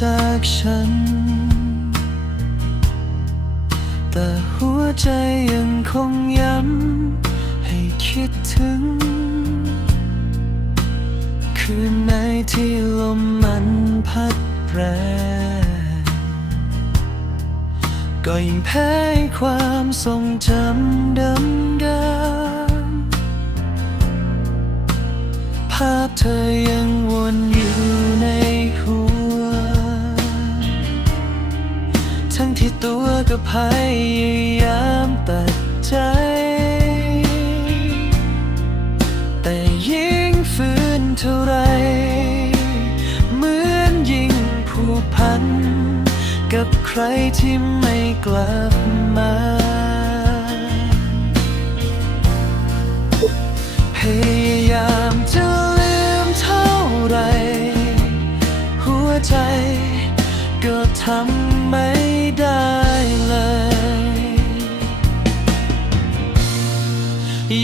จากฉัน แต่หัวใจยังคงย้ำให้คิดถึง คืนไหนที่ลมมันพัดแรงก็ยิ่งแพ้ความทรงจำเดิมเดิมๆภาพเธอยังวนอยู่ในหัว ทั้งที่ตัวก็พยายามตัดใจ แต่ยิ่งฝืนเท่าไร เหมือนยิ่งผูกพัน กับใครที่ไม่กลับมา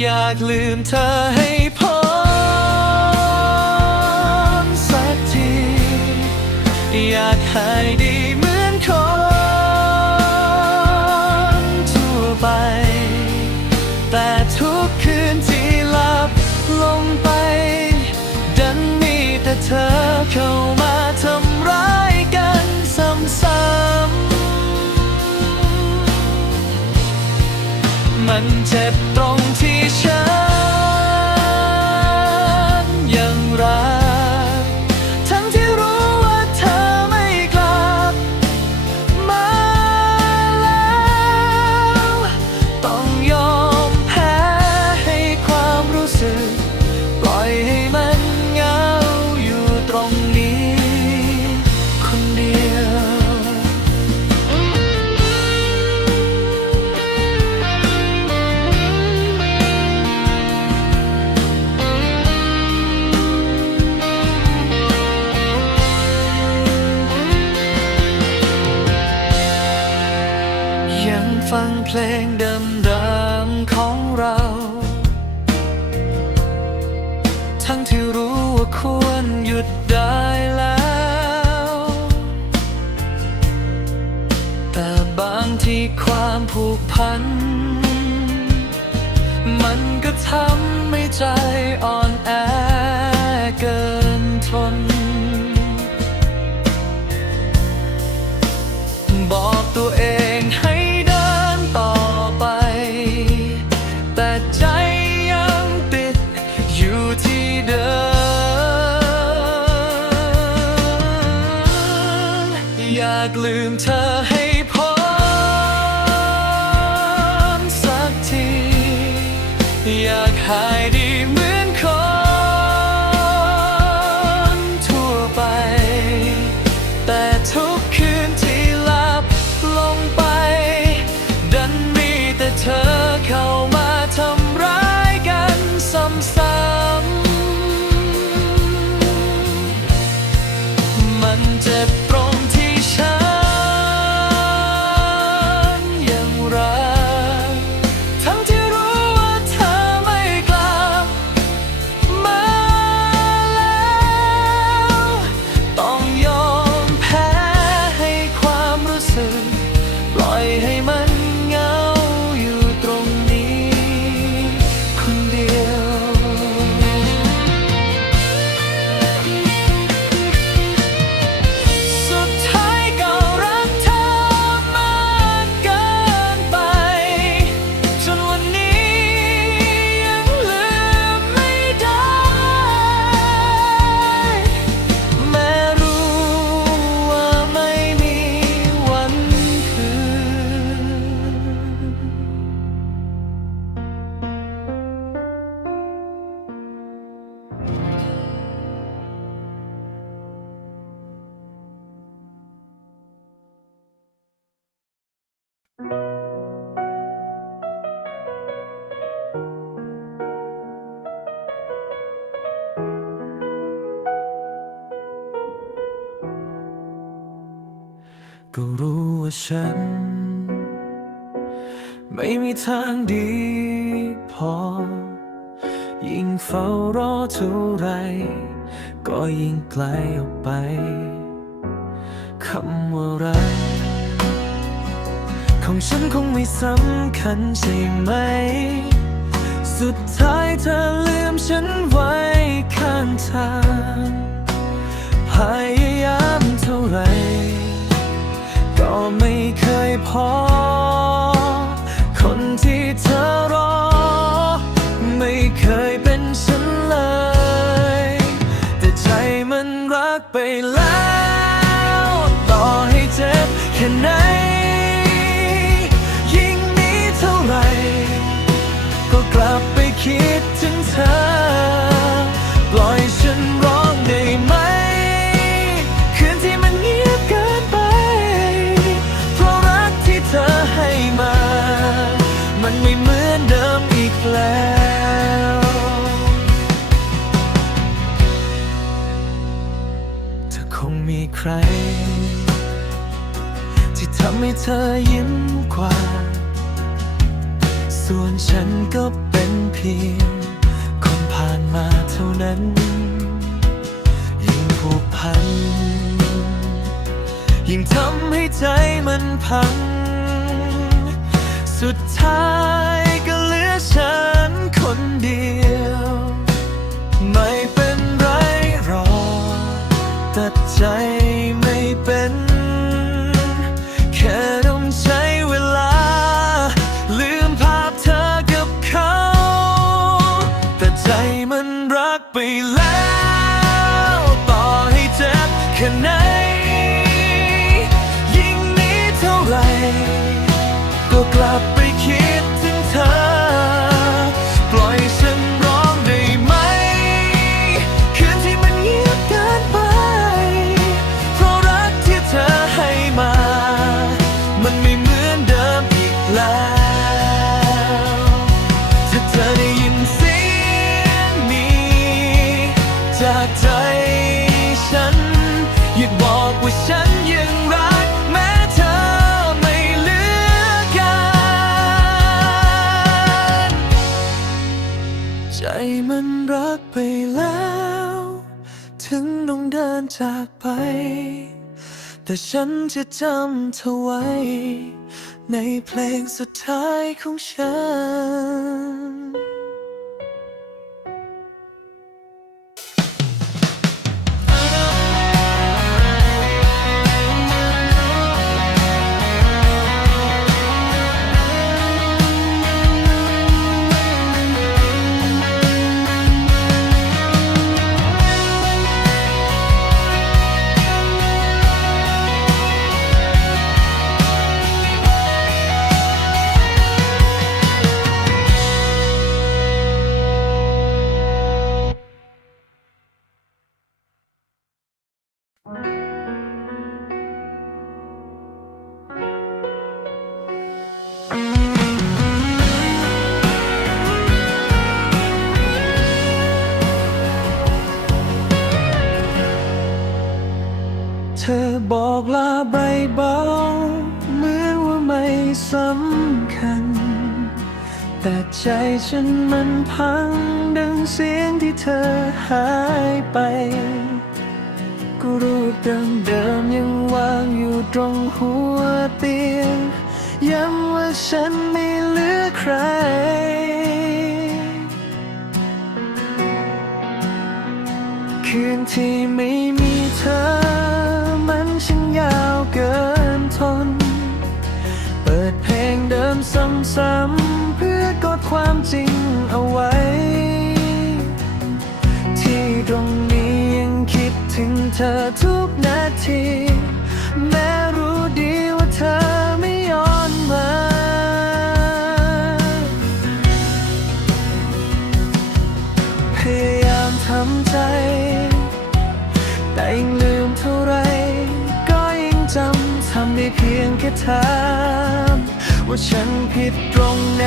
อยากลืมเธอให้พ้นสักที อยากหายดีเหมือนคนทั่วไป แต่ทุกคืนที่หลับลงไป ดันมีแต่เธอเข้ามาทำ มันเจ็บตรงที่ฉัน มันก็ทำให้ใจอ่อนแอเกินทน บอกตัวเอง อยากหายดีเหมือ ก็รู้ว่าฉัน ไม่มีทางดีพอ ยิ่งเฝ้ารอเท่าไร ก็ยิ่งไกลออกไปคำว่ารักของฉันคงไม่สำคัญใช่ไหม สุดท้ายเธอลืมฉันไว้ ธอยิ้มกว่า ส่วนฉันก็เป็นเพียง คนผ่านมาเท่านั้น ยิ่งผูกพัน ยิ่งทำให้ใจมันพัง สุดท้าย จ็บ ว่าฉันยังรักแม้เธอไม่เหลือกันใจมันรักไปแล้ว ถึงต้องเดินจากไป แต่ฉันจะจำเธอไว้ ในเพลงสุดท้ายของฉัน ใจฉันมันพังดังเสียงที่เธอหายไปก็รูปเดิมๆยังวางอยู่ตรงหัวเตียง ย้ำว่าฉันไม่เหลือใคร คืนที่ ดความจริงเอาไว้ ที่ตรงนี้ยังคิดถึงเธอทุกนาที แม้รู้ดีว่าเธอไม่ย้อนมา พยายามทำใจ แต่ยังลืมเท่าไร ก็ยังจำทำได้เพียงแค่ถามว่าฉันผิดตรงไหน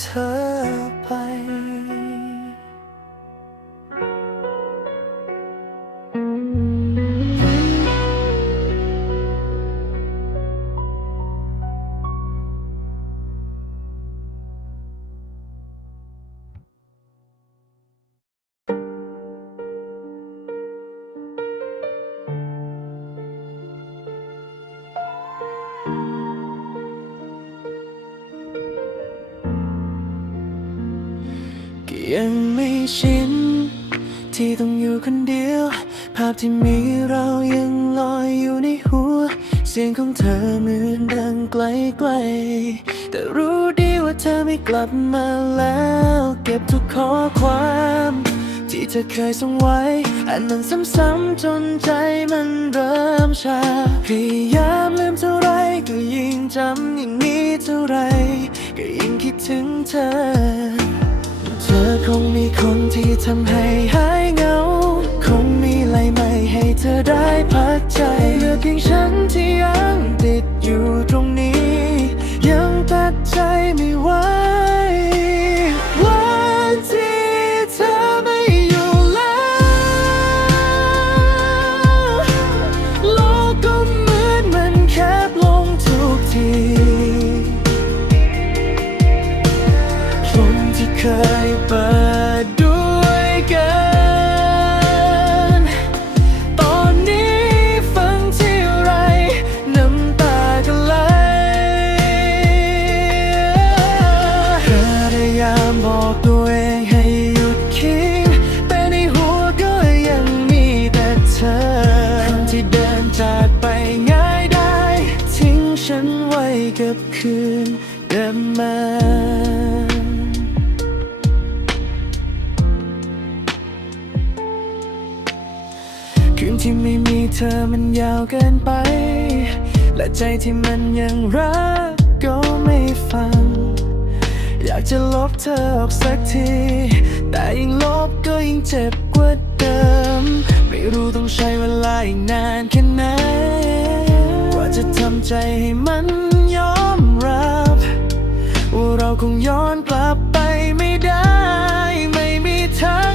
เธอ ยังไม่ชิน ที่ต้องอยู่คนเดียว ภาพที่มีเรายังลอยอยู่ในหัว เสียงของเธอเหมือนดังไกลๆ แต่รู้ดีว่าเธอไม่กลับมาแล้ว เก็บทุกข้อความที่เธอเคยส่งไว้ อ่านมันซ้ำๆจนใจมันเริ่มชา พยายามลืมเท่าไรก็ยิ่งจำอย่างนี้เท่าไร ก็ยิ่งคิดถึงเธอ อคงมีคนที่ทำให้หายเหงา คงมีอะไรใหม่ให้เธอได้พักใจเหลือเพียงฉันที่ยังติดอยู่ตรงนี้ ยังตัดใจไม่ไหว คืนที่ไม่มีเธอมันยาวเกินไป และใจที่มันยังรักก็ไม่ฟัง อยากจะลบเธอออกสักที แต่ยิ่งลบก็ยิ่งเจ็บกว่าเดิม ไม่รู้ต้องใช้เวลาอีกนานแค่ไหนกว่าจะทำใจให้มันยอมรับ ว่าเราคงย้อนกลับไปไม่ได้ ไม่มีทาง